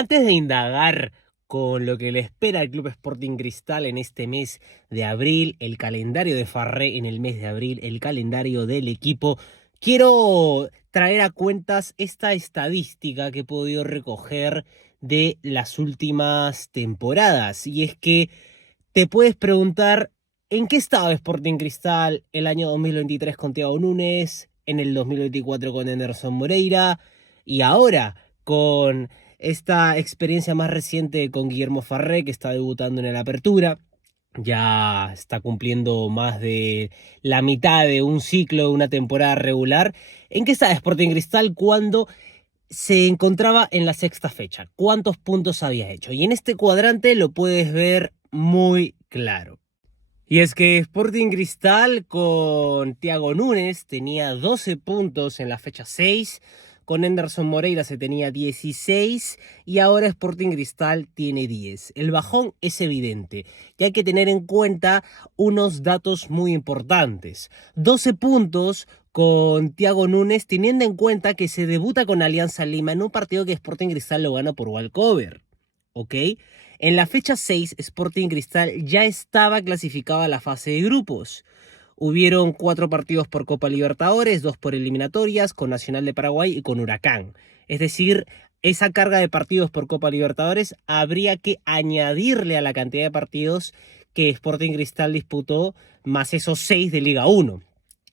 Antes de indagar con lo que le espera al Club Sporting Cristal en este mes de abril, el calendario de Farré en el mes de abril, el calendario del equipo, quiero traer a cuentas esta estadística que he podido recoger de las últimas temporadas. Y es que te puedes preguntar en qué estaba Sporting Cristal el año 2023 con Thiago Núñez, en el 2024 con Anderson Moreira y ahora con esta experiencia más reciente con Guillermo Farré, que está debutando en el Apertura. Ya está cumpliendo más de la mitad de un ciclo, de una temporada regular. ¿En qué estaba Sporting Cristal cuando se encontraba en la sexta fecha? ¿Cuántos puntos había hecho? Y en este cuadrante lo puedes ver muy claro. Y es que Sporting Cristal con Thiago Núñez tenía 12 puntos en la fecha 6, con Anderson Moreira se tenía 16 y ahora Sporting Cristal tiene 10. El bajón es evidente y hay que tener en cuenta unos datos muy importantes. 12 puntos con Thiago Núñez, teniendo en cuenta que se debuta con Alianza Lima en un partido que Sporting Cristal lo gana por walkover. ¿Ok? En la fecha 6, Sporting Cristal ya estaba clasificado a la fase de grupos. Hubieron 4 partidos por Copa Libertadores, 2 por eliminatorias, con Nacional de Paraguay y con Huracán. Es decir, esa carga de partidos por Copa Libertadores habría que añadirle a la cantidad de partidos que Sporting Cristal disputó, más esos 6 de Liga 1.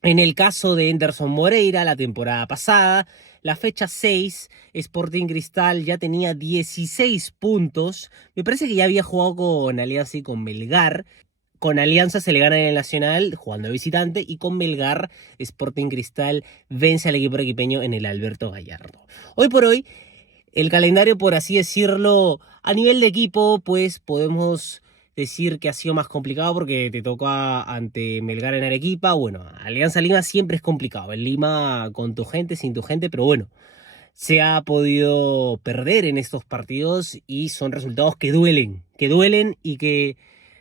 En el caso de Anderson Moreira, la temporada pasada, la fecha 6, Sporting Cristal ya tenía 16 puntos. Me parece que ya había jugado con Alianza y con Melgar. Con Alianza se le gana en el Nacional jugando de visitante y con Melgar Sporting Cristal vence al equipo arequipeño en el Alberto Gallardo. Hoy por hoy, el calendario, por así decirlo, a nivel de equipo, pues podemos decir que ha sido más complicado porque te toca ante Melgar en Arequipa. Bueno, Alianza Lima siempre es complicado. En Lima con tu gente, sin tu gente, pero bueno, se ha podido perder en estos partidos y son resultados que duelen y que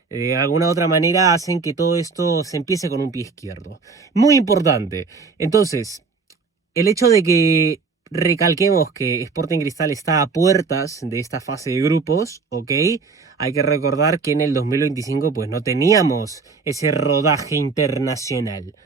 de alguna u otra manera hacen que todo esto se empiece con un pie izquierdo. Muy importante. Entonces, el hecho de que recalquemos que Sporting Cristal está a puertas de esta fase de grupos, ¿ok? Hay que recordar que en el 2025 pues no teníamos ese rodaje internacional.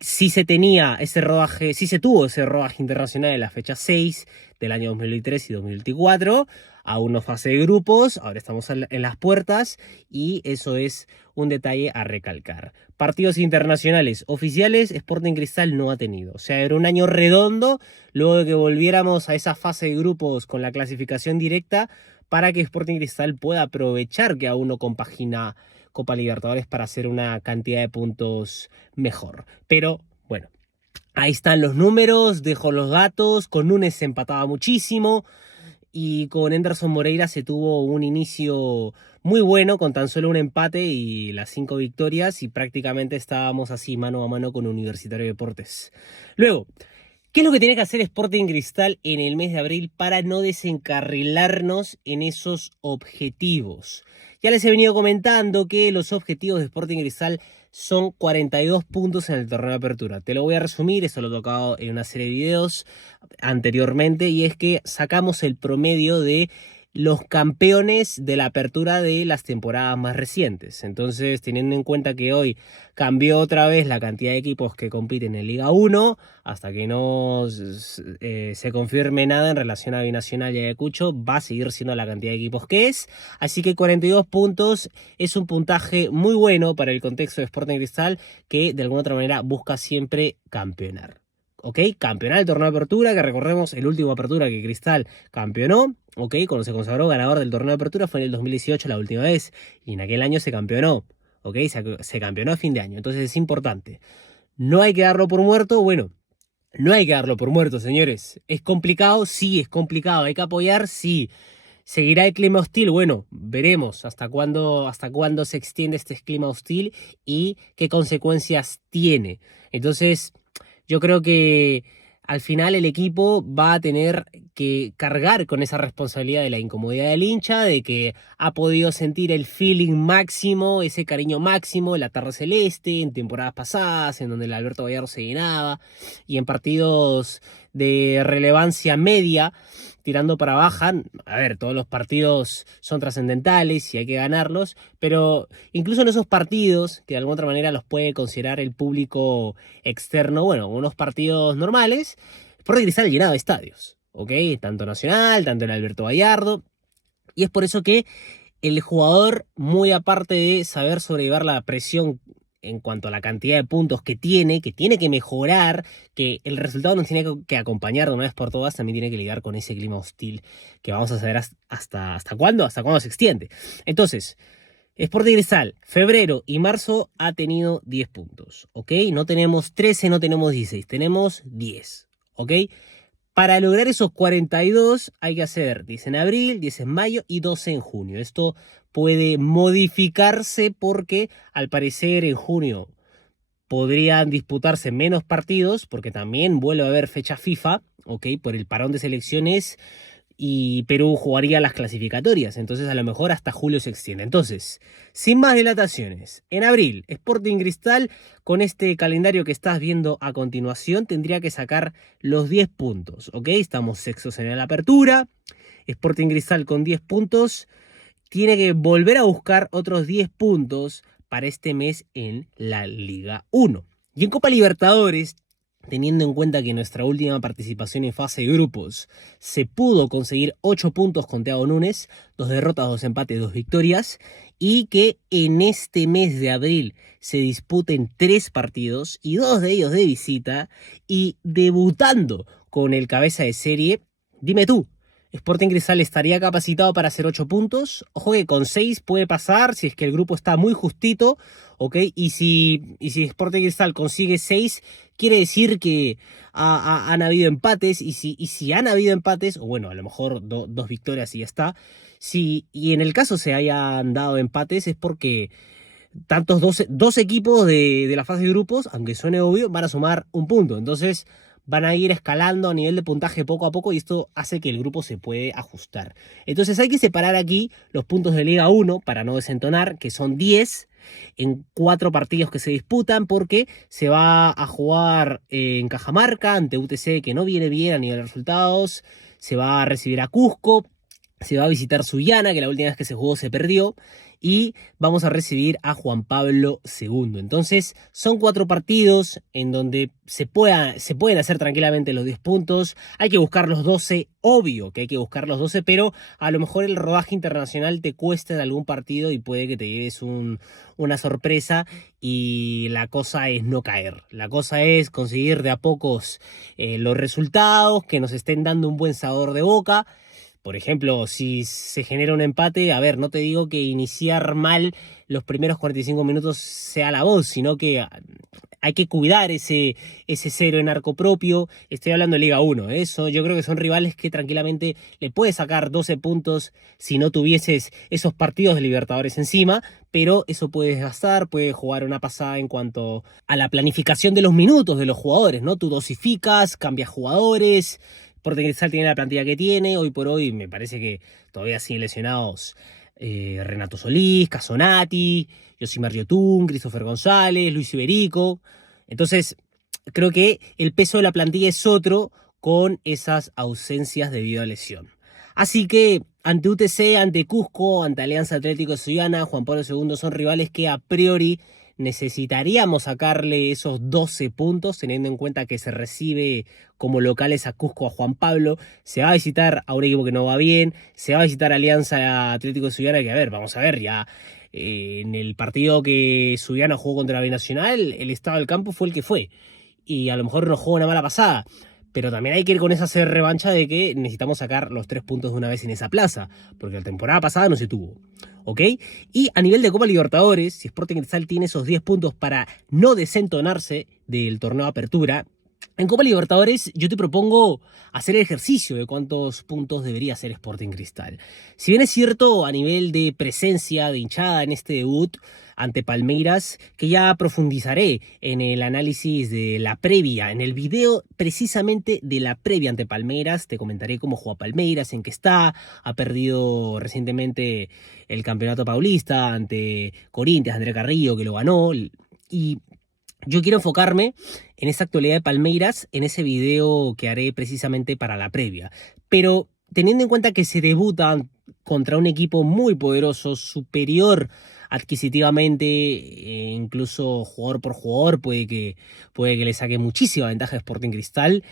Sí se tenía ese rodaje, sí se tuvo ese rodaje internacional en la fecha 6 del año 2023 y 2024, aún no fase de grupos, ahora estamos en las puertas y eso es un detalle a recalcar. Partidos internacionales oficiales Sporting Cristal no ha tenido, o sea, era un año redondo luego de que volviéramos a esa fase de grupos con la clasificación directa para que Sporting Cristal pueda aprovechar que aún no compagina Copa Libertadores para hacer una cantidad de puntos mejor. Pero bueno, ahí están los números, dejo los datos. Con Núñez se empataba muchísimo y con Anderson Moreira se tuvo un inicio muy bueno con tan solo un empate y las 5 victorias y prácticamente estábamos así mano a mano con Universitario de Deportes. Luego, ¿qué es lo que tiene que hacer Sporting Cristal en el mes de abril para no desencarrilarnos en esos objetivos? Ya les he venido comentando que los objetivos de Sporting Cristal son 42 puntos en el torneo de apertura. Te lo voy a resumir, eso lo he tocado en una serie de videos anteriormente, y es que sacamos el promedio de los campeones de la apertura de las temporadas más recientes. Entonces, teniendo en cuenta que hoy cambió otra vez la cantidad de equipos que compiten en Liga 1, hasta que no se confirme nada en relación a Binacional y Ayacucho, va a seguir siendo la cantidad de equipos que es. Así que 42 puntos es un puntaje muy bueno para el contexto de Sporting Cristal, que de alguna otra manera busca siempre campeonar. ¿Ok? Campeonar el torneo de apertura, que recordemos el último apertura que Cristal campeonó, ¿ok? Cuando se consagró ganador del torneo de apertura fue en el 2018 la última vez, y en aquel año se campeonó, ¿ok? Se campeonó a fin de año, entonces es importante. No hay que darlo por muerto, bueno, no hay que darlo por muerto, señores. ¿Es complicado? Sí, es complicado. ¿Hay que apoyar? Sí. ¿Seguirá el clima hostil? Bueno, veremos hasta cuándo se extiende este clima hostil y qué consecuencias tiene. Entonces, yo creo que al final el equipo va a tener que cargar con esa responsabilidad de la incomodidad del hincha, de que ha podido sentir el feeling máximo, ese cariño máximo, la tarde celeste, en temporadas pasadas, en donde el Alberto Gallardo se llenaba, y en partidos de relevancia media tirando para baja. A ver, todos los partidos son trascendentales y hay que ganarlos, pero incluso en esos partidos, que de alguna otra manera los puede considerar el público externo, bueno, unos partidos normales, Sporting Cristal llenado de estadios, ¿ok? Tanto Nacional, tanto el Alberto Gallardo, y es por eso que el jugador, muy aparte de saber sobrellevar la presión en cuanto a la cantidad de puntos que tiene que mejorar, que el resultado nos tiene que acompañar de una vez por todas, también tiene que lidiar con ese clima hostil que vamos a saber hasta cuándo se extiende. Entonces, Sporting Cristal, febrero y marzo ha tenido 10 puntos, ¿ok? No tenemos 13, no tenemos 16, tenemos 10, ¿ok? Para lograr esos 42 hay que hacer 10 en abril, 10 en mayo y 12 en junio. Esto puede modificarse porque al parecer en junio podrían disputarse menos partidos porque también vuelve a haber fecha FIFA, ¿ok? Por el parón de selecciones y Perú jugaría las clasificatorias, entonces a lo mejor hasta julio se extiende. Entonces, sin más dilataciones, en abril, Sporting Cristal, con este calendario que estás viendo a continuación, tendría que sacar los 10 puntos, ¿ok? Estamos sextos en la apertura, Sporting Cristal con 10 puntos, tiene que volver a buscar otros 10 puntos para este mes en la Liga 1. Y en Copa Libertadores, teniendo en cuenta que nuestra última participación en fase de grupos se pudo conseguir 8 puntos con Thiago Núñez, 2 derrotas, 2 empates, 2 victorias, y que en este mes de abril se disputen 3 partidos y 2 de ellos de visita, y debutando con el cabeza de serie, dime tú, Sporting Cristal estaría capacitado para hacer 8 puntos. Ojo que con 6 puede pasar si es que el grupo está muy justito, ¿ok? Y si Sporting Cristal consigue 6, quiere decir que han habido empates. Y si han habido empates, o bueno, a lo mejor 2 victorias y ya está. Y en el caso se hayan dado empates, es porque tantos dos equipos de la fase de grupos, aunque suene obvio, van a sumar un punto. Entonces van a ir escalando a nivel de puntaje poco a poco y esto hace que el grupo se puede ajustar. Entonces hay que separar aquí los puntos de Liga 1 para no desentonar, que son 10 en 4 partidos que se disputan, porque se va a jugar en Cajamarca ante UTC, que no viene bien a nivel de resultados, se va a recibir a Cusco, se va a visitar Sullana, que la última vez que se jugó se perdió, y vamos a recibir a Juan Pablo II. Entonces son 4 partidos en donde se pueden hacer tranquilamente los 10 puntos. Hay que buscar los 12, obvio que hay que buscar los 12, pero a lo mejor el rodaje internacional te cuesta en algún partido y puede que te lleves una sorpresa, y la cosa es no caer. La cosa es conseguir de a pocos los resultados que nos estén dando un buen sabor de boca. Por ejemplo, si se genera un empate, a ver, no te digo que iniciar mal los primeros 45 minutos sea la voz, sino que hay que cuidar ese cero en arco propio. Estoy hablando de Liga 1, eso yo creo que son rivales que tranquilamente le puedes sacar 12 puntos si no tuvieses esos partidos de Libertadores encima, pero eso puede desgastar, puede jugar una pasada en cuanto a la planificación de los minutos de los jugadores, ¿no? Tú dosificas, cambias jugadores. Sporting Cristal tiene la plantilla que tiene, hoy por hoy me parece que todavía siguen lesionados Renato Solís, Casonati, Yosimar Yotun, Christopher González, Luis Iberico. Entonces, creo que el peso de la plantilla es otro con esas ausencias debido a lesión. Así que ante UTC, ante Cusco, ante Alianza Atlético de Sullana, Juan Pablo II son rivales que a priori necesitaríamos sacarle esos 12 puntos, teniendo en cuenta que se recibe como locales a Cusco, a Juan Pablo, se va a visitar a un equipo que no va bien, se va a visitar a Alianza Atlético de Sullana, que a ver, vamos a ver, ya en el partido que Sullana jugó contra Binacional, el estado del campo fue el que fue, y a lo mejor nos jugó una mala pasada. Pero también hay que ir con esa revancha de que necesitamos sacar los 3 puntos de una vez en esa plaza, porque la temporada pasada no se tuvo, ¿ok? Y a nivel de Copa Libertadores, si Sporting Cristal tiene esos 10 puntos para no desentonarse del torneo de apertura, en Copa Libertadores yo te propongo hacer el ejercicio de cuántos puntos debería hacer Sporting Cristal. Si bien es cierto a nivel de presencia, de hinchada en este debut ante Palmeiras, que ya profundizaré en el análisis de la previa, en el video precisamente de la previa ante Palmeiras, te comentaré cómo juega Palmeiras, en qué está, ha perdido recientemente el campeonato paulista ante Corinthians, André Carrillo, que lo ganó, y yo quiero enfocarme en esa actualidad de Palmeiras en ese video que haré precisamente para la previa. Pero teniendo en cuenta que se debuta contra un equipo muy poderoso, superior adquisitivamente, incluso jugador por jugador, puede que le saque muchísima ventaja a Sporting Cristal.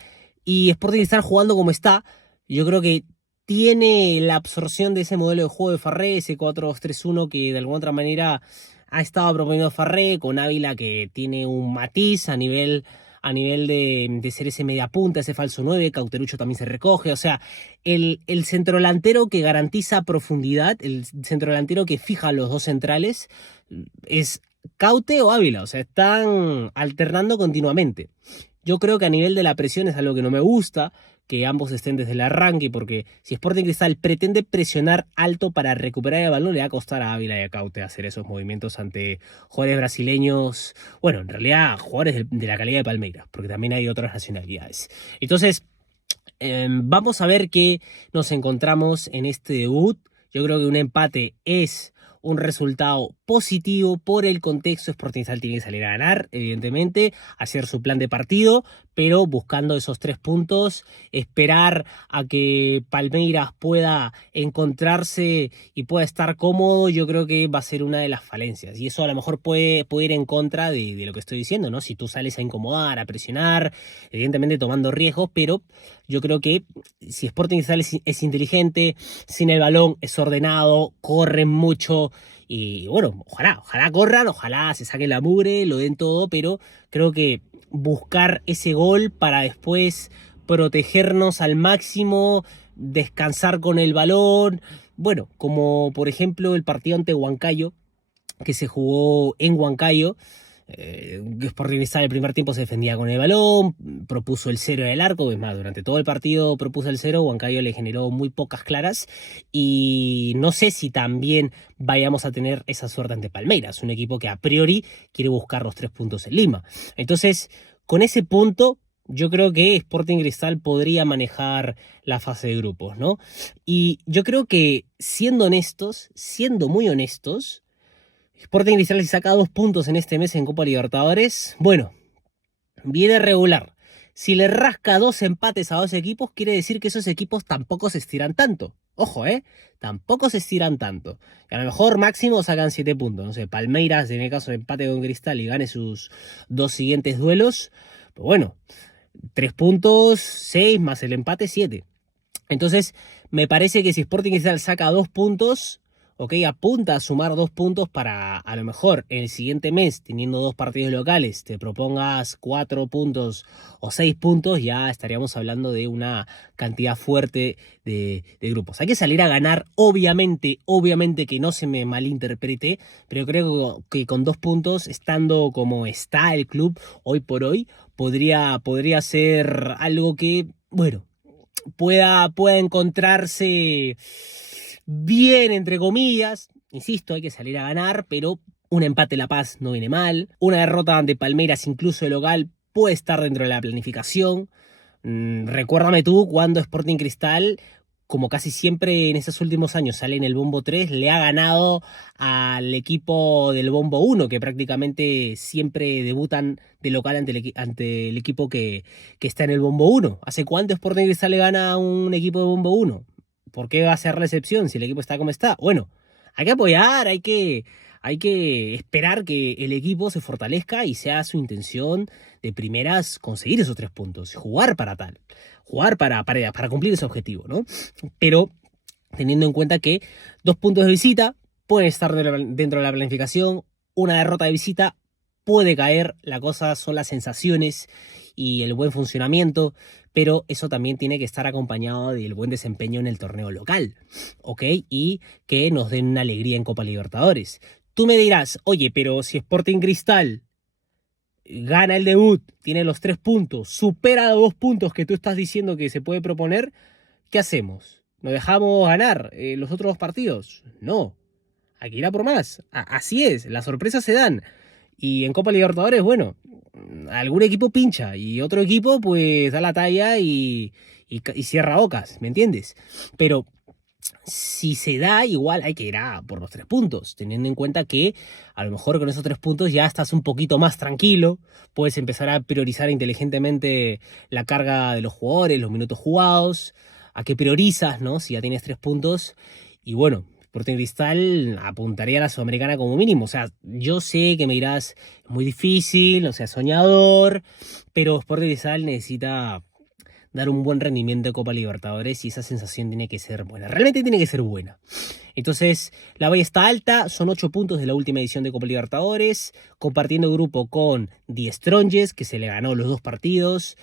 Y Sporting Cristal jugando como está, yo creo que tiene la absorción de ese modelo de juego de Farré, ese 4-2-3-1 que de alguna otra manera ha estado proponiendo Farré, con Ávila que tiene un matiz a nivel de ser ese mediapunta, ese falso 9. Cauterucho también se recoge, o sea, el centrodelantero que garantiza profundidad, el centrodelantero que fija los dos centrales, es Caute o Ávila, o sea, están alternando continuamente. Yo creo que a nivel de la presión es algo que no me gusta, que ambos estén desde el arranque, porque si Sporting Cristal pretende presionar alto para recuperar el balón, le va a costar a Ávila y a Caute hacer esos movimientos ante jugadores brasileños, bueno, en realidad jugadores de la calidad de Palmeiras, porque también hay otras nacionalidades. Entonces, vamos a ver qué nos encontramos en este debut. Yo creo que un empate es un resultado positivo por el contexto. Sporting Cristal tiene que salir a ganar, evidentemente, hacer su plan de partido, pero buscando esos 3 puntos, esperar a que Palmeiras pueda encontrarse y pueda estar cómodo, yo creo que va a ser una de las falencias. Y eso a lo mejor puede ir en contra de lo que estoy diciendo, ¿no? Si tú sales a incomodar, a presionar, evidentemente tomando riesgos, pero yo creo que si Sporting Cristal es inteligente, sin el balón, es ordenado, corren mucho. Y bueno, ojalá corran, ojalá se saquen la mugre, lo den todo, pero creo que buscar ese gol para después protegernos al máximo, descansar con el balón. Bueno, como por ejemplo el partido ante Huancayo, que se jugó en Huancayo. Sporting Cristal el primer tiempo se defendía con el balón, propuso el cero en el arco, es más, durante todo el partido propuso el cero, Huancayo le generó muy pocas claras y no sé si también vayamos a tener esa suerte ante Palmeiras, un equipo que a priori quiere buscar los 3 puntos en Lima. Entonces, con ese punto, yo creo que Sporting Cristal podría manejar la fase de grupos, ¿no? Y yo creo que siendo honestos, siendo muy honestos, Sporting Cristal si saca 2 puntos en este mes en Copa Libertadores, bueno, viene regular. Si le rasca 2 empates a 2 equipos, quiere decir que esos equipos tampoco se estiran tanto. Ojo, tampoco se estiran tanto. Y a lo mejor máximo sacan 7 puntos. No sé, Palmeiras, en el caso de empate con Cristal y gane sus 2 siguientes duelos. Pero bueno, 3 puntos, 6 más el empate, 7. Entonces, me parece que si Sporting Cristal saca 2 puntos, ok, apunta a sumar 2 puntos para a lo mejor en el siguiente mes, teniendo 2 partidos locales, te propongas 4 puntos o 6 puntos, ya estaríamos hablando de una cantidad fuerte de grupos. Hay que salir a ganar, obviamente que no se me malinterprete, pero creo que con 2 puntos, estando como está el club hoy por hoy, podría ser algo que, bueno, pueda encontrarse bien, entre comillas. Insisto, hay que salir a ganar, pero un empate en La Paz no viene mal. Una derrota ante Palmeiras, incluso de local, puede estar dentro de la planificación. Recuérdame tú cuando Sporting Cristal, como casi siempre en estos últimos años sale en el bombo 3, le ha ganado al equipo del bombo 1, que prácticamente siempre debutan de local ante el equipo que está en el bombo 1. ¿Hace cuánto Sporting Cristal le gana a un equipo de bombo 1? ¿Por qué va a ser la excepción si el equipo está como está? Bueno, hay que apoyar, hay que esperar que el equipo se fortalezca y sea su intención de primeras conseguir esos 3 puntos, jugar para tal, jugar para cumplir ese objetivo, ¿no? Pero teniendo en cuenta que 2 puntos de visita pueden estar dentro de la planificación, una derrota de visita puede caer, la cosa son las sensaciones y el buen funcionamiento, pero eso también tiene que estar acompañado del buen desempeño en el torneo local, ¿ok? Y que nos den una alegría en Copa Libertadores. Tú me dirás, oye, pero si Sporting Cristal gana el debut, tiene los 3 puntos, supera los 2 puntos que tú estás diciendo que se puede proponer, ¿qué hacemos? ¿Nos dejamos ganar los otros 2 partidos? No, hay que ir a por más. Así es, las sorpresas se dan. Y en Copa Libertadores, bueno, algún equipo pincha y otro equipo pues da la talla y cierra bocas, ¿me entiendes? Pero si se da, igual hay que ir a por los 3 puntos, teniendo en cuenta que a lo mejor con esos 3 puntos ya estás un poquito más tranquilo, puedes empezar a priorizar inteligentemente la carga de los jugadores, los minutos jugados. a qué priorizas, ¿no? Si ya tienes 3 puntos. Y bueno, Sporting Cristal apuntaría a la Sudamericana como mínimo. O sea, yo sé que me dirás, es muy difícil, o sea, soñador, pero Sporting Cristal necesita dar un buen rendimiento de Copa Libertadores y esa sensación tiene que ser buena. Realmente tiene que ser buena. Entonces, la valla está alta, son 8 puntos de la última edición de Copa Libertadores, compartiendo grupo con Die Strongest, que se le ganó los 2 partidos,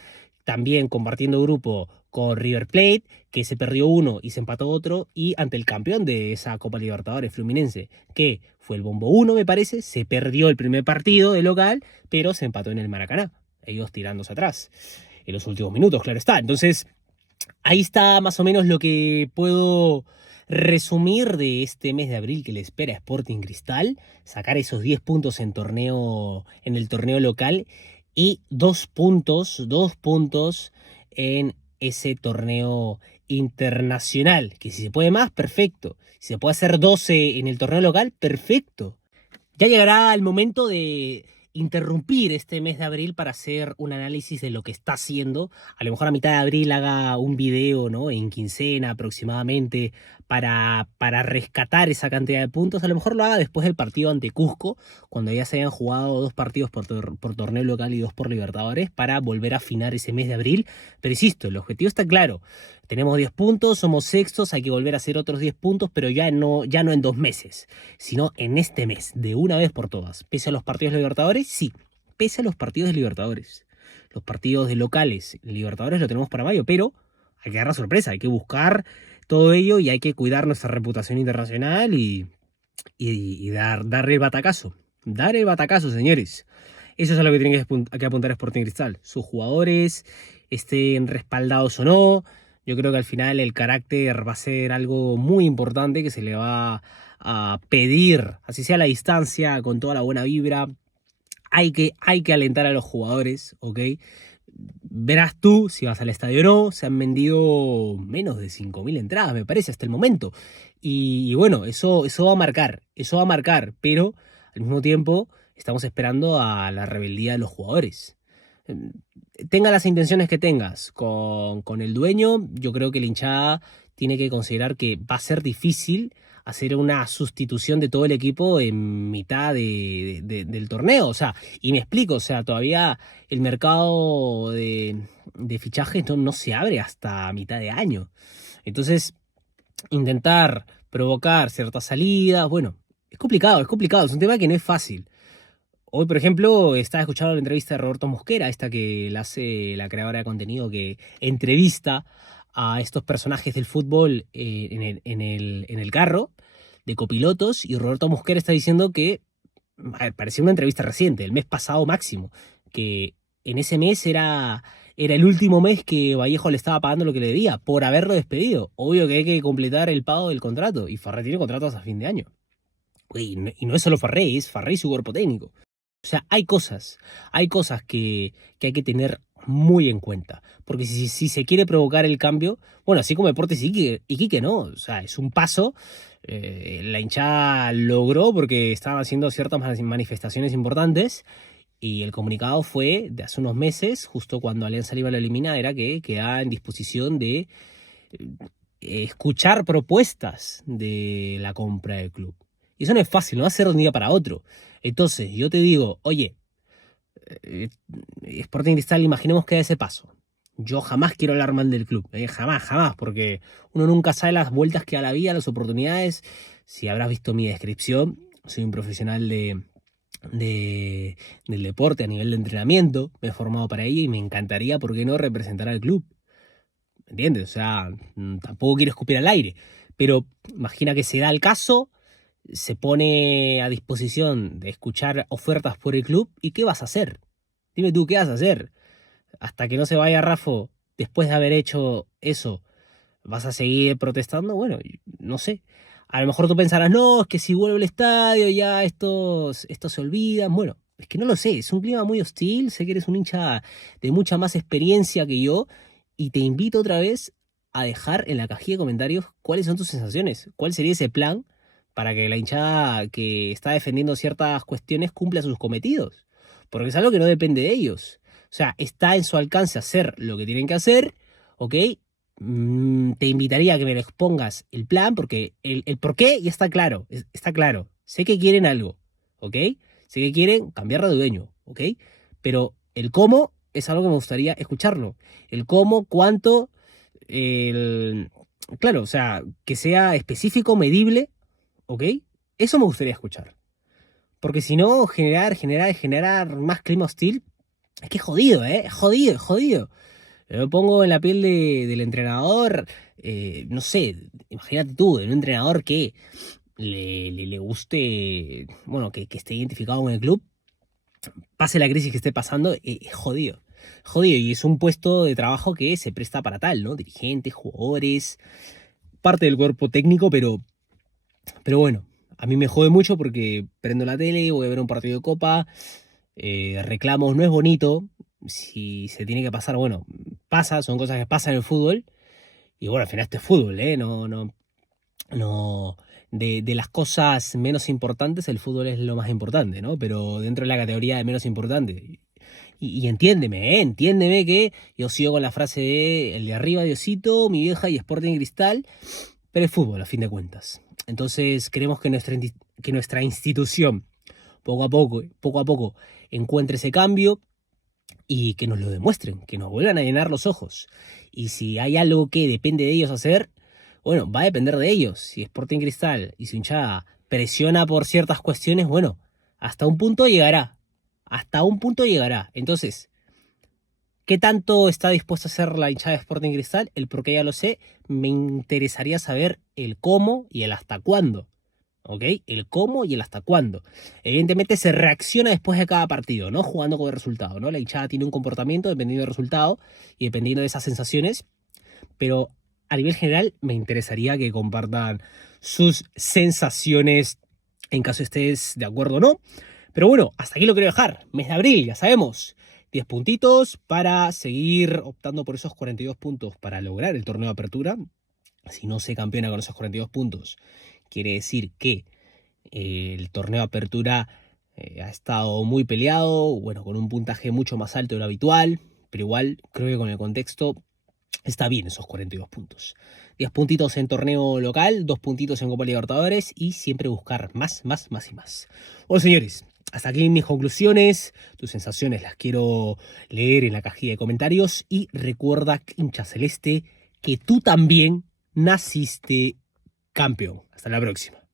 también compartiendo grupo con River Plate, que se perdió uno y se empató otro, y ante el campeón de esa Copa Libertadores, Fluminense, que fue el Bombo 1, me parece, se perdió el primer partido de local, pero se empató en el Maracaná, ellos tirándose atrás, en los últimos minutos, claro está. Entonces, ahí está más o menos lo que puedo resumir de este mes de abril que le espera a Sporting Cristal, sacar esos 10 puntos en el torneo local y 2 puntos en ese torneo internacional, que si se puede más, perfecto. Si se puede hacer 12 en el torneo local, perfecto. Ya llegará el momento de interrumpir este mes de abril para hacer un análisis de lo que está haciendo. A lo mejor a mitad de abril haga un video, ¿no? En quincena aproximadamente para rescatar esa cantidad de puntos. A lo mejor lo haga después del partido ante Cusco, cuando ya se hayan jugado 2 partidos por torneo local y 2 por Libertadores, para volver a afinar ese mes de abril. Pero insisto, el objetivo está claro. Tenemos 10 puntos, somos sextos, hay que volver a hacer otros 10 puntos, pero ya no en 2 meses, sino en este mes, de una vez por todas. Pese a los partidos de Libertadores, sí, pese a los partidos de Libertadores. Los partidos de locales, Libertadores lo tenemos para mayo, pero hay que dar la sorpresa, hay que buscar todo ello y hay que cuidar nuestra reputación internacional y darle el batacazo. Dar el batacazo, señores. Eso es a lo que tiene que apuntar Sporting Cristal. Sus jugadores estén respaldados o no. Yo creo que al final el carácter va a ser algo muy importante que se le va a pedir, así sea a la distancia, con toda la buena vibra. Hay que alentar a los jugadores, ¿ok? Verás tú si vas al estadio o no. Se han vendido menos de 5.000 entradas, me parece, hasta el momento. Y bueno, eso va a marcar, pero al mismo tiempo estamos esperando a la rebeldía de los jugadores. Tenga las intenciones que tengas con el dueño, yo creo que la hinchada tiene que considerar que va a ser difícil hacer una sustitución de todo el equipo en mitad del torneo. O sea, y me explico, o sea, todavía el mercado de fichajes no se abre hasta mitad de año. Entonces, intentar provocar ciertas salidas, bueno, es complicado, es un tema que no es fácil. Hoy, por ejemplo, estaba escuchando la entrevista de Roberto Mosquera, esta que la hace la creadora de contenido, que entrevista a estos personajes del fútbol en el carro de copilotos, y Roberto Mosquera está diciendo que, a ver, parecía una entrevista reciente, el mes pasado máximo, que en ese mes era el último mes que Vallejo le estaba pagando lo que le debía por haberlo despedido. Obvio que hay que completar el pago del contrato, y Farré tiene contrato hasta fin de año. Y no es solo Farré, es Farré y su cuerpo técnico. O sea, hay cosas que hay que tener muy en cuenta. Porque si se quiere provocar el cambio, bueno, así como Deportes Iquique no. O sea, es un paso. La hinchada logró porque estaban haciendo ciertas manifestaciones importantes. Y el comunicado fue de hace unos meses, justo cuando Alianza Lima lo elimina, era que quedaba en disposición de escuchar propuestas de la compra del club. Y eso no es fácil, no va a ser de un día para otro. Entonces, yo te digo, oye, Sporting Cristal, imaginemos que da ese paso. Yo jamás quiero hablar mal del club, jamás, porque uno nunca sabe las vueltas que da la vida, las oportunidades. Si habrás visto mi descripción, soy un profesional del deporte a nivel de entrenamiento, me he formado para ello y me encantaría, ¿por qué no?, representar al club. ¿Me entiendes? O sea, tampoco quiero escupir al aire, pero imagina que se da el caso, se pone a disposición de escuchar ofertas por el club, ¿y qué vas a hacer? Dime tú, ¿qué vas a hacer? Hasta que no se vaya Rafo, después de haber hecho eso, ¿vas a seguir protestando? Bueno, no sé. A lo mejor tú pensarás, no, es que si vuelve al estadio ya estos se olvidan. Bueno, es que no lo sé, es un clima muy hostil, sé que eres un hincha de mucha más experiencia que yo, y te invito otra vez a dejar en la cajilla de comentarios cuáles son tus sensaciones, cuál sería ese plan para que la hinchada que está defendiendo ciertas cuestiones cumpla sus cometidos. Porque es algo que no depende de ellos. O sea, está en su alcance hacer lo que tienen que hacer, ¿ok? te invitaría a que me lo expongas el plan, porque el por qué ya está claro, está claro. Sé que quieren algo, ¿ok? Sé que quieren cambiar de dueño, ¿ok? Pero el cómo es algo que me gustaría escucharlo. El cómo, cuánto, el... Claro, o sea, que sea específico, medible, ¿ok? Eso me gustaría escuchar. Porque si no, generar más clima hostil, es que es jodido, ¿eh? Es jodido, es jodido. Yo me pongo en la piel del entrenador, no sé, imagínate tú, de un entrenador que le guste, bueno, que esté identificado con el club, pase la crisis que esté pasando, es jodido. Jodido, y es un puesto de trabajo que se presta para tal, ¿no? Dirigentes, jugadores, parte del cuerpo técnico, pero bueno, a mí me jode mucho porque prendo la tele, voy a ver un partido de copa, reclamos, no es bonito, si se tiene que pasar, bueno, pasa, son cosas que pasan en el fútbol, y bueno, al final esto es fútbol, ¿eh? No, de las cosas menos importantes, el fútbol es lo más importante, ¿no? Pero dentro de la categoría de menos importante. Y entiéndeme, entiéndeme que yo sigo con la frase de el de arriba Diosito, mi vieja y Sporting Cristal, pero es fútbol a fin de cuentas. Entonces queremos que que nuestra institución poco a poco encuentre ese cambio y que nos lo demuestren, que nos vuelvan a llenar los ojos. Y si hay algo que depende de ellos hacer, bueno, va a depender de ellos. Si Sporting Cristal y su hinchada presiona por ciertas cuestiones, bueno, hasta un punto llegará. Hasta un punto llegará. Entonces, ¿qué tanto está dispuesta a hacer la hinchada de Sporting Cristal? El por qué ya lo sé. Me interesaría saber el cómo y el hasta cuándo. ¿Ok? El cómo y el hasta cuándo. Evidentemente se reacciona después de cada partido, ¿no? Jugando con el resultado, ¿no? La hinchada tiene un comportamiento dependiendo del resultado y dependiendo de esas sensaciones, pero a nivel general me interesaría que compartan sus sensaciones en caso estés de acuerdo o no. Pero bueno, hasta aquí lo quiero dejar. Mes de abril, ya sabemos. 10 puntitos para seguir optando por esos 42 puntos para lograr el torneo de apertura. Si no se campeona con esos 42 puntos, quiere decir que el torneo de apertura ha estado muy peleado, bueno, con un puntaje mucho más alto de lo habitual, pero igual creo que con el contexto está bien esos 42 puntos. 10 puntitos en torneo local, 2 puntitos en Copa Libertadores y siempre buscar más, más, más y más. Bueno, señores, hasta aquí mis conclusiones. Tus sensaciones las quiero leer en la cajilla de comentarios. Y recuerda, hincha celeste, que tú también naciste campeón. Hasta la próxima.